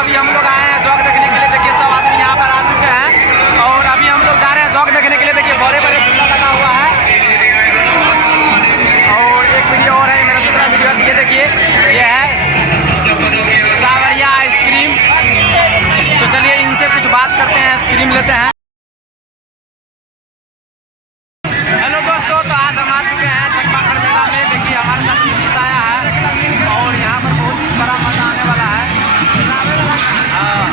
अभी हम लोग आए हैं जॉग देखने के लिए। देखिए सब आदमी यहाँ पर आ चुके हैं और अभी हम लोग जा रहे हैं जॉग देखने के लिए। देखिए बड़े बड़े झूला लगा हुआ है और एक वीडियो और है, मेरा दूसरा वीडियो। ये देखिए ये है सावरिया आइसक्रीम। तो चलिए इनसे कुछ बात करते हैं, आइसक्रीम लेते हैं। हेलो दोस्तों, तो आज हम आ चुके हैं चकमाखड़ मेला में। देखिए हमारे साथ नीतीश आया है और यहाँ पर बहुत बड़ा मजा आने वाला है। हाँ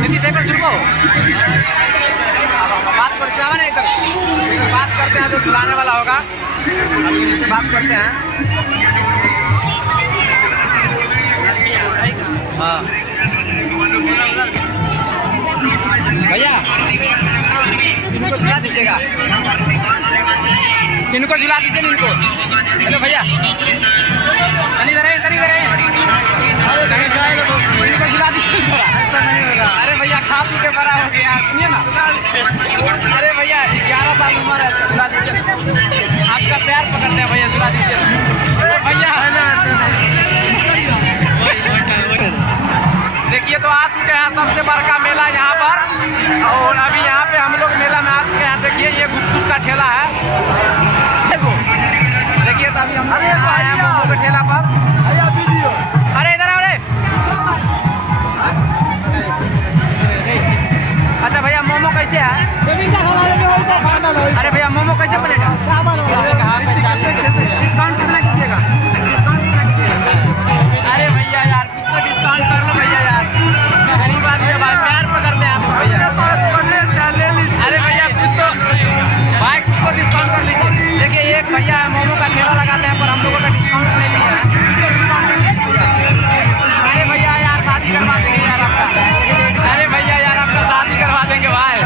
नीतीश एक बार शुरू बात करते हैं ना, इधर बात करते हैं जो चलाने वाला होगा। अभी इससे बात करते हैं। हाँ भैया इनको झुला दीजिएगा, इनको झुला दीजिए इनको। हेलो भैया तनी इधर है, तनी इधर है।